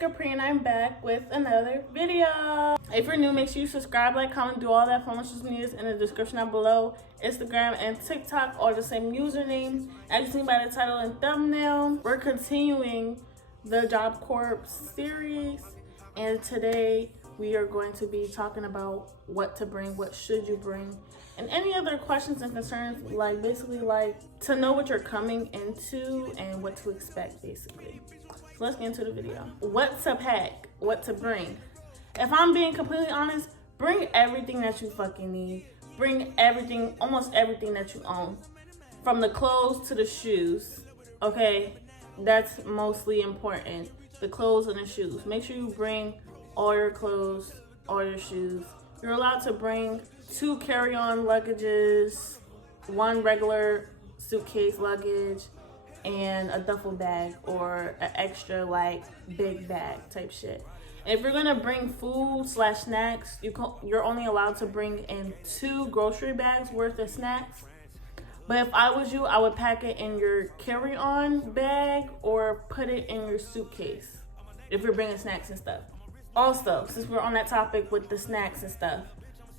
Capri and I'm back with another video. If you're new, make sure you subscribe, like, comment, do all that fun social medias in the description down below. Instagram and TikTok are the same username. As you see by the title and thumbnail, we're continuing the Job Corps series, and today we are going to be talking about what to bring, what should you bring, and any other questions and concerns, like basically like to know what you're coming into and what to expect basically. So let's get into the video. What to pack, what to bring. If I'm being completely honest, bring everything that you fucking need. Bring everything, almost everything that you own. From the clothes to the shoes, okay? That's mostly important. The clothes and the shoes. Make sure you bring all your clothes, all your shoes. You're allowed to bring 2 carry-on luggages, 1 regular suitcase luggage, and a duffel bag or an extra like big bag type shit. And if you're gonna bring food / snacks, you're only allowed to bring in 2 grocery bags worth of snacks. But if I was you, I would pack it in your carry-on bag or put it in your suitcase if you're bringing snacks and stuff. Also, since we're on that topic with the snacks and stuff,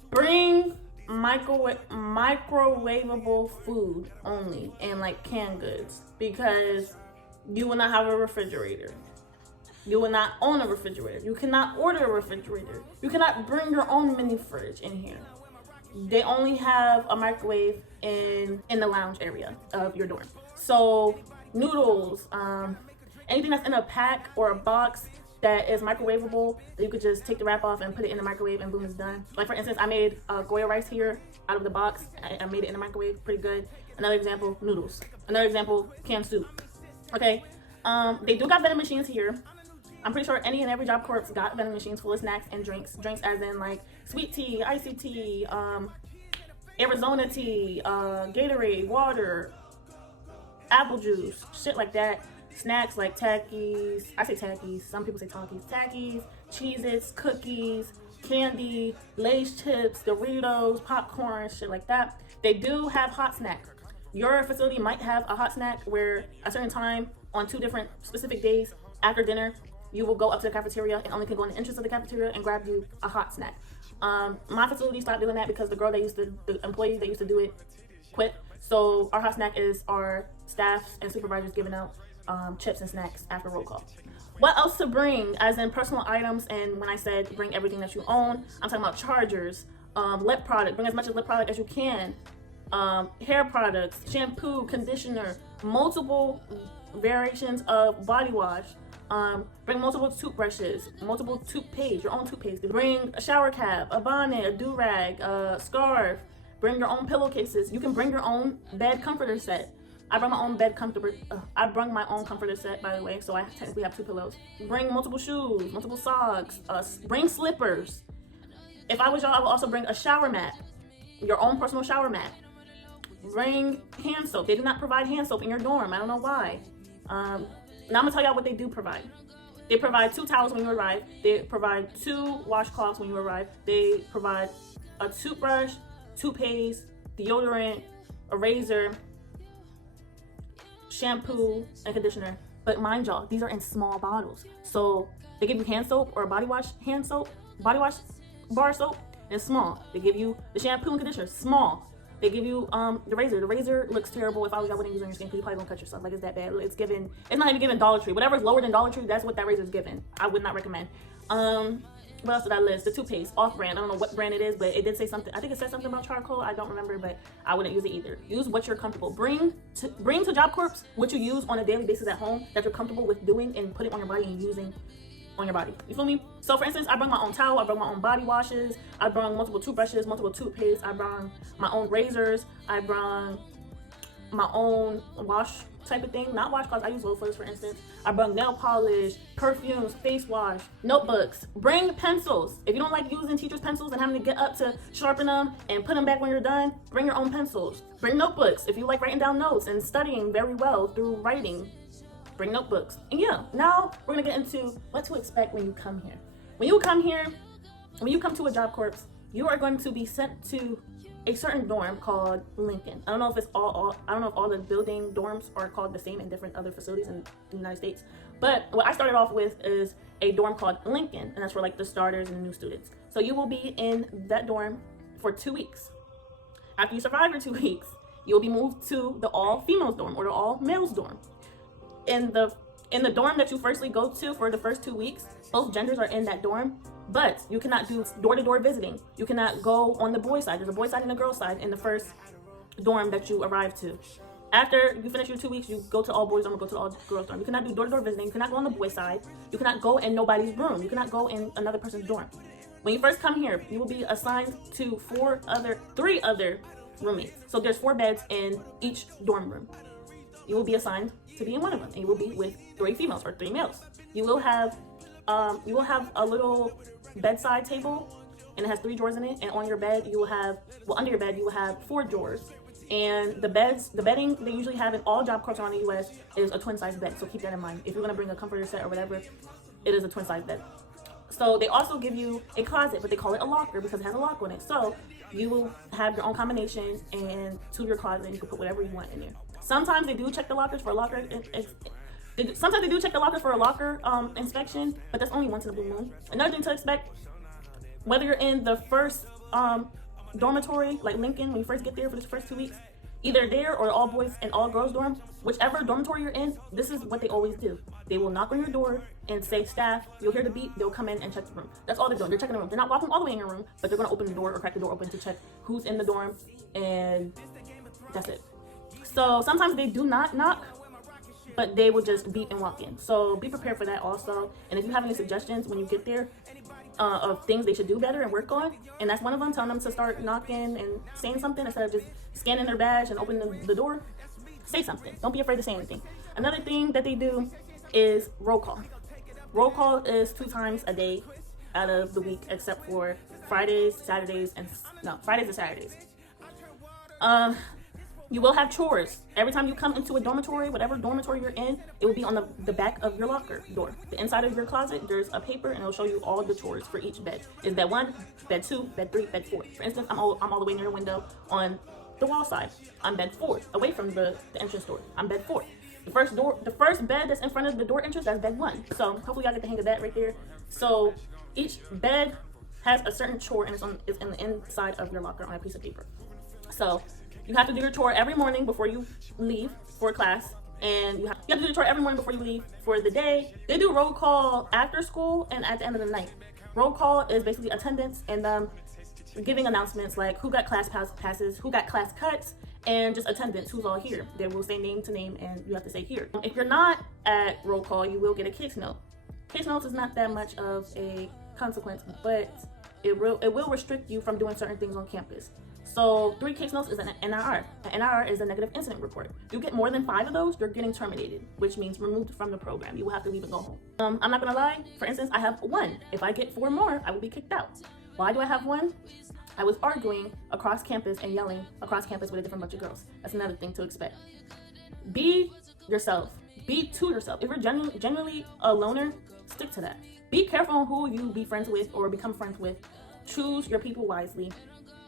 bring microwavable food only and like canned goods, because you will not have a refrigerator. You will not own a refrigerator. You cannot order a refrigerator. You cannot bring your own mini fridge in here. They only have a microwave in the lounge area of your dorm. So noodles, anything that's in a pack or a box that is microwavable, that you could just take the wrap off and put it in the microwave and boom, it's done. Like for instance, I made Goya rice here out of the box. I made it in the microwave, pretty good. Another example, noodles. Another example, canned soup. Okay, they do got vending machines here. I'm pretty sure any and every Job Corps got vending machines full of snacks and drinks. Drinks as in like sweet tea, icy tea, Arizona tea, Gatorade, water, apple juice, shit like that. Snacks like Takis, I say Takis, some people say Takis. Takis, Cheez-Its, cookies, candy, Lay's chips, Doritos, popcorn, shit like that. They do have hot snacks. Your facility might have a hot snack where a certain time on 2 different specific days after dinner, you will go up to the cafeteria and only can go in the entrance of the cafeteria and grab you a hot snack. My facility stopped doing that because the employees that used to do it quit. So our hot snack is our staff and supervisors giving out chips and snacks after roll call. What else to bring, as in personal items? And when I said bring everything that you own, I'm talking about chargers, lip product. Bring as much lip product as you can. Hair products, shampoo, conditioner, multiple variations of body wash. Bring multiple toothbrushes, multiple toothpaste, your own toothpaste. Bring a shower cap, a bonnet, a do-rag, a scarf. Bring your own pillowcases. You can bring your own bed comforter set. I brought my own my own comforter set, by the way, so I technically have 2 pillows. Bring multiple shoes, multiple socks, bring slippers. If I was y'all, I would also bring a shower mat, your own personal shower mat. Bring hand soap. They do not provide hand soap in your dorm. I don't know why. Now I'm gonna tell y'all what they do provide. They provide 2 towels when you arrive. They provide 2 washcloths when you arrive. They provide a toothbrush, toothpaste, deodorant, a razor, shampoo, and conditioner. But mind y'all, these are in small bottles. So they give you hand soap or body wash bar soap, and it's small. They give you the shampoo and conditioner, small. They give you the razor. The razor looks terrible. If I wouldn't use it on your skin, because you're probably gonna cut yourself. Like, it's that bad. It's not even given Dollar Tree. Whatever's lower than Dollar Tree, that's what that razor is given. I would not recommend. What else did I list? The toothpaste, off-brand. I don't know what brand it is, but it did say something. I think it said something about charcoal. I don't remember, but I wouldn't use it either. Use what you're comfortable. Bring to Job Corps what you use on a daily basis at home that you're comfortable with doing and putting on your body and using on your body. You feel me? So for instance, I brought my own towel. I brought my own body washes. I brought multiple toothbrushes, multiple toothpaste. I brought my own razors. I brought my own wash type of thing, not washcloths. I use loafers, for instance. I brought nail polish, perfumes, face wash, notebooks. Bring pencils. If you don't like using teachers' pencils and having to get up to sharpen them and put them back when you're done, bring your own pencils. Bring notebooks. If you like writing down notes and studying very well through writing, bring notebooks. And yeah, now we're gonna get into what to expect when you come here. When you come to a Job Corps, you are going to be sent to a certain dorm called Lincoln. I don't know if all the building dorms are called the same in different other facilities in the United States. But what I started off with is a dorm called Lincoln, and that's for like the starters and the new students. So you will be in that dorm for 2 weeks. After you survive your 2 weeks, you'll be moved to the all females dorm or the all males dorm. In the dorm that you firstly go to for the first 2 weeks, both genders are in that dorm, but you cannot do door-to-door visiting. You cannot go on the boys' side. There's a boys' side and a girls' side in the first dorm that you arrive to. After you finish your 2 weeks, you go to all boys dorm or go to all girls dorm. You cannot do door-to-door visiting. You cannot go on the boys' side. You cannot go in nobody's room. You cannot go in another person's dorm. When you first come here, you will be assigned to 3 other roommates. So there's 4 beds in each dorm room. You will be assigned to be in one of them, and you will be with 3 females or 3 males. You will have a little bedside table, and it has 3 drawers in it. And on your bed, you will have, well, under your bed, you will have 4 drawers. And the bedding they usually have in all job corps around the U.S. is a twin-size bed. So keep that in mind. If you're gonna bring a comforter set or whatever, it is a twin-size bed. So they also give you a closet, but they call it a locker because it has a lock on it. So you will have your own combination and to your closet, and you can put whatever you want in there. Sometimes they do check the lockers for a locker. Sometimes they do check the lockers for a locker inspection, but that's only once in a blue moon. Another thing to expect, whether you're in the first dormitory, like Lincoln, when you first get there for the first 2 weeks, either there or all boys and all girls dorm, whichever dormitory you're in, this is what they always do. They will knock on your door and say, staff, you'll hear the beep, they'll come in and check the room. That's all they're doing. They're checking the room. They're not walking all the way in your room, but they're going to open the door or crack the door open to check who's in the dorm, and that's it. So sometimes they do not knock, but they will just beep and walk in. So be prepared for that also. And if you have any suggestions when you get there of things they should do better and work on, and that's one of them, telling them to start knocking and saying something instead of just scanning their badge and opening the door, say something. Don't be afraid to say anything. Another thing that they do is roll call. Roll call is 2 times a day out of the week, except for Fridays, Saturdays, Fridays and Saturdays. You will have chores. Every time you come into a dormitory, whatever dormitory you're in, it will be on the back of your locker door. The inside of your closet, there's a paper, and it'll show you all the chores for each bed. Is bed 1, bed 2, bed 3, bed 4. For instance, I'm all the way near the window on the wall side. I'm bed 4, away from the entrance door. I'm bed 4. The first bed that's in front of the door entrance, that's bed 1. So hopefully y'all get the hang of that right there. So each bed has a certain chore, and it's in the inside of your locker on a piece of paper. So you have to do your chore every morning before you leave for class, and you have to do your chore every morning before you leave for the day. They do roll call after school and at the end of the night. Roll call is basically attendance and giving announcements like who got class passes, who got class cuts, and just attendance, who's all here. They will say name to name, and you have to say here. If you're not at roll call, you will get a case note. Case notes is not that much of a consequence, but it will restrict you from doing certain things on campus. So 3 case notes is an NIR. An NIR is a negative incident report. If you get more than 5 of those, you're getting terminated, which means removed from the program. You will have to leave and go home. I'm not gonna lie. For instance, I have 1. If I get 4 more, I will be kicked out. Why do I have 1? I was arguing across campus and yelling across campus with a different bunch of girls. That's another thing to expect. Be yourself. Be to yourself. If you're genuinely a loner, stick to that. Be careful on who you be friends with or become friends with. Choose your people wisely,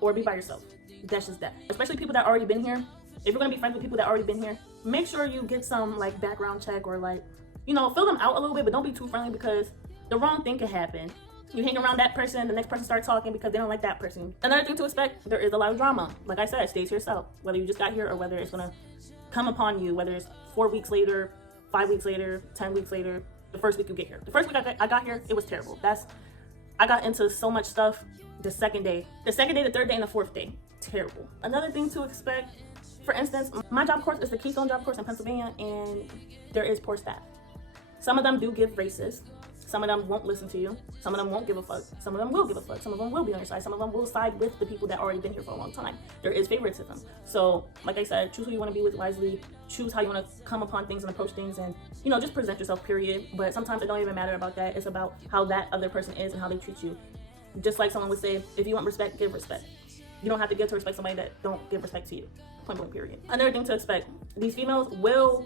or be by yourself. That's just that. Especially people that already been here. If you're gonna be friends with people that already been here, make sure you get some like background check or like, fill them out a little bit, but don't be too friendly because the wrong thing could happen. You hang around that person, the next person starts talking because they don't like that person. Another thing to expect, there is a lot of drama. Like I said, stay to yourself. Whether you just got here or whether it's gonna come upon you, whether it's 4 weeks later, 5 weeks later, 10 weeks later, the first week you get here. The first week I got here, it was terrible. I got into so much stuff the second day, the 3rd day, and the 4th day. Terrible. Another thing to expect, for instance, my job course is the Keystone job course in Pennsylvania, and there is poor staff. Some of them do give racist. Some of them won't listen to you. Some of them won't give a fuck. Some of them will give a fuck. Some of them will be on your side. Some of them will side with the people that already been here for a long time. There is favoritism. So, like I said, choose who you want to be with wisely. Choose how you want to come upon things and approach things, and just present yourself, period. But sometimes it don't even matter about that. It's about how that other person is and how they treat you. Just like someone would say, if you want respect, give respect. You don't have to give to respect somebody that don't give respect to you. Point blank, period. Another thing to expect, these females will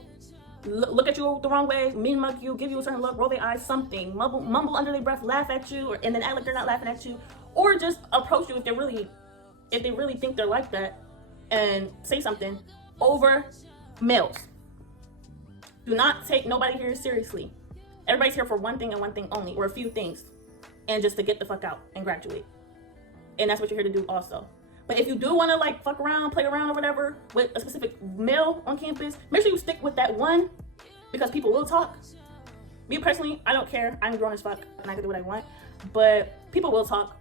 look at you the wrong way, mean mug you, give you a certain look, roll their eyes, something, mumble under their breath, laugh at you, and then act like they're not laughing at you, or just approach you if they really think they're like that, and say something over males. Do not take nobody here seriously. Everybody's here for one thing and one thing only, or a few things, and just to get the fuck out and graduate. And that's what you're here to do also. But if you do want to like fuck around, play around or whatever with a specific male on campus, make sure you stick with that one, because people will talk. Me personally, I don't care. I'm grown as fuck and I can do what I want. But people will talk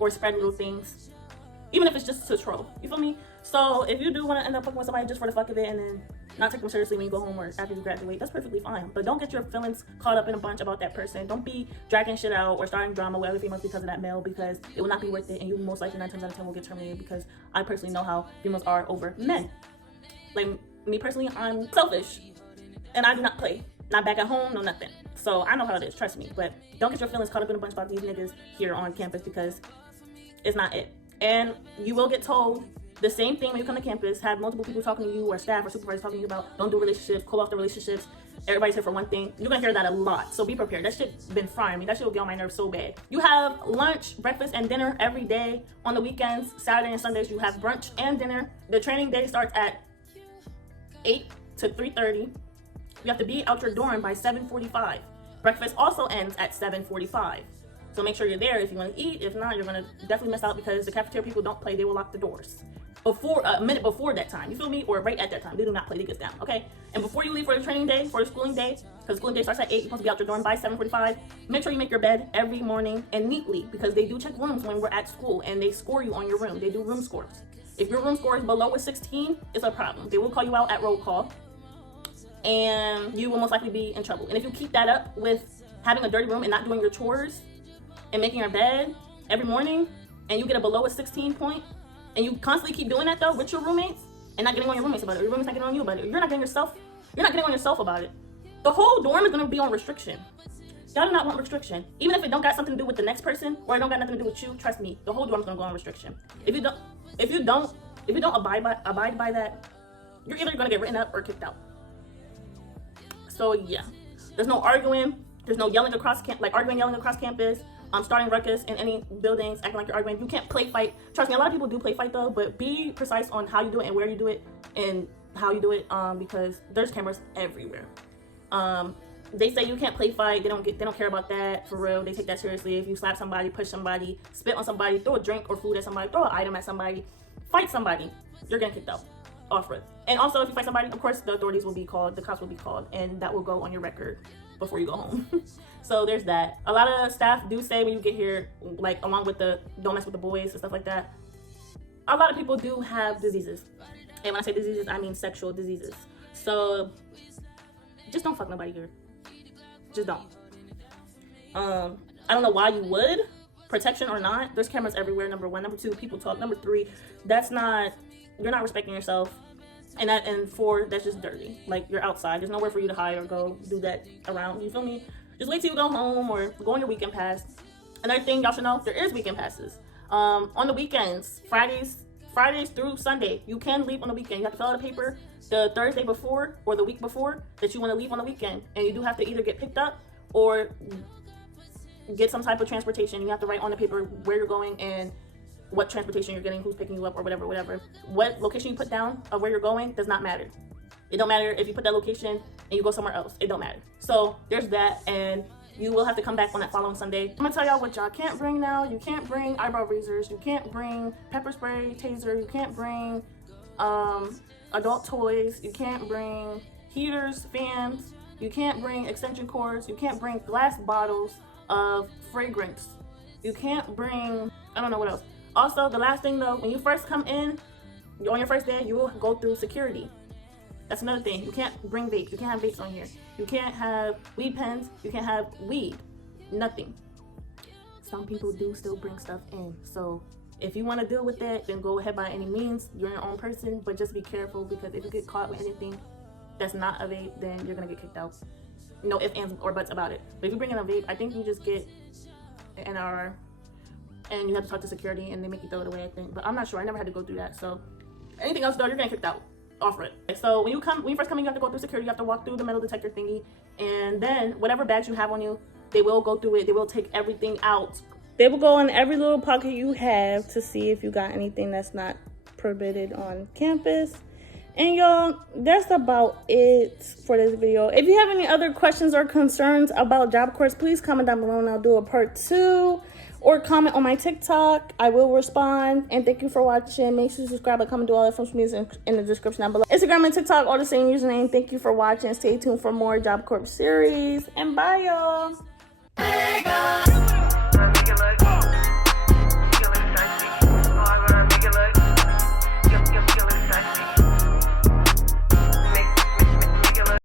or spread little things, even if it's just to troll. You feel me? So if you do want to end up fucking with somebody just for the fuck of it and then not take them seriously when you go home or after you graduate, that's perfectly fine. But don't get your feelings caught up in a bunch about that person. Don't be dragging shit out or starting drama with other females because of that male, because it will not be worth it, and you most likely 9 times out of 10 will get terminated, because I personally know how females are over men. Like me personally, I'm selfish and I do not play. Not back at home, no nothing. So I know how it is, trust me. But don't get your feelings caught up in a bunch about these niggas here on campus, because it's not it. And you will get told the same thing when you come to campus. Have multiple people talking to you, or staff or supervisors talking to you about don't do relationships, call off the relationships. Everybody's here for one thing. You're gonna hear that a lot, so be prepared. That shit's been frying me. That shit will get on my nerves so bad. You have lunch, breakfast, and dinner every day. On the weekends, Saturday and Sundays, you have brunch and dinner. The training day starts at 8 to 3:30. You have to be out your dorm by 7:45. Breakfast also ends at 7:45. So make sure you're there if you want to eat. If not, you're going to definitely miss out, because the cafeteria people don't play. They will lock the doors before a minute before that time. You feel me? Or right at that time. They do not play. They get down. Okay? And before you leave for the training day, for the schooling day, because schooling day starts at 8, you're supposed to be out your dorm by 7:45. Make sure you make your bed every morning and neatly, because they do check rooms when we're at school and they score you on your room. They do room scores. If your room score is below a 16, it's a problem. They will call you out at roll call, and you will most likely be in trouble. And if you keep that up with having a dirty room and not doing your chores and making your bed every morning, and you get a below a 16 point, and you constantly keep doing that though with your roommates and not getting on your roommates about it, your roommates not getting on you about it, you're not getting on yourself about it, the whole dorm is going to be on restriction. Y'all do not want restriction. Even if it don't got something to do with the next person, or it don't got nothing to do with you, trust me, the whole dorm is going to go on restriction. If you don't abide by that, you're either going to get written up or kicked out. So yeah, there's no arguing, there's no yelling across yelling across campus, starting ruckus in any buildings, acting like you're arguing. You can't play fight. Trust me, a lot of people do play fight though, but be precise on how you do it and where you do it and how you do it, because there's cameras everywhere. They say you can't play fight. They don't care about that for real. They take that seriously. If you slap somebody, push somebody, spit on somebody, throw a drink or food at somebody, throw an item at somebody, fight somebody, you're getting kicked out. Off rip. And also, if you fight somebody, of course the authorities will be called, the cops will be called, and that will go on your record before you go home. So there's that. A lot of staff do say when you get here, like along with the don't mess with the boys and stuff like that, a lot of people do have diseases. And when I say diseases, I mean sexual diseases. So just don't fuck nobody here. Just don't. I don't know why you would, protection or not. There's cameras everywhere, number 1. Number 2, people talk. Number 3, you're not respecting yourself. And 4, that's just dirty. Like, you're outside. There's nowhere for you to hide or go do that around. You feel me? Just wait till you go home or go on your weekend pass. Another thing y'all should know, there is weekend passes. On the weekends, Fridays through Sunday, you can leave on the weekend. You have to fill out a paper the Thursday before or the week before that you want to leave on the weekend. And you do have to either get picked up or get some type of transportation. You have to write on the paper where you're going and what transportation you're getting, who's picking you up, or whatever. What location you put down of where you're going does not matter. It don't matter if you put that location and you go somewhere else. It don't matter. So there's that, and you will have to come back on that following Sunday. I'm gonna tell y'all what y'all can't bring now. You can't bring eyebrow razors. You can't bring pepper spray, taser. You can't bring adult toys. You can't bring heaters, fans. You can't bring extension cords. You can't bring glass bottles of fragrance. You can't bring, I don't know what else. Also, the last thing though, when you first come in, on your first day, you will go through security. That's another thing. You can't bring vapes. You can't have vapes on here. You can't have weed pens. You can't have weed. Nothing. Some people do still bring stuff in. So if you want to deal with that, then go ahead by any means. You're your own person, but just be careful, because if you get caught with anything that's not a vape, then you're going to get kicked out. No ifs, ands, or buts about it. But if you bring in a vape, I think you just get an hour and you have to talk to security and they make you throw it away, I think. But I'm not sure. I never had to go through that. So anything else though, you're getting kicked out. Off it. So when you first come in, you have to go through security. You have to walk through the metal detector thingy, and then whatever bags you have on you, they will go through it. They will take everything out. They will go in every little pocket you have to see if you got anything that's not permitted on campus. And y'all, that's about it for this video. If you have any other questions or concerns about Job Corps, please comment down below and I'll do a part 2. Or comment on my TikTok. I will respond. And thank you for watching. Make sure to subscribe, like, comment, do all that from me in the description down below. Instagram and TikTok, all the same username. Thank you for watching. Stay tuned for more Job Corps series. And bye, y'all.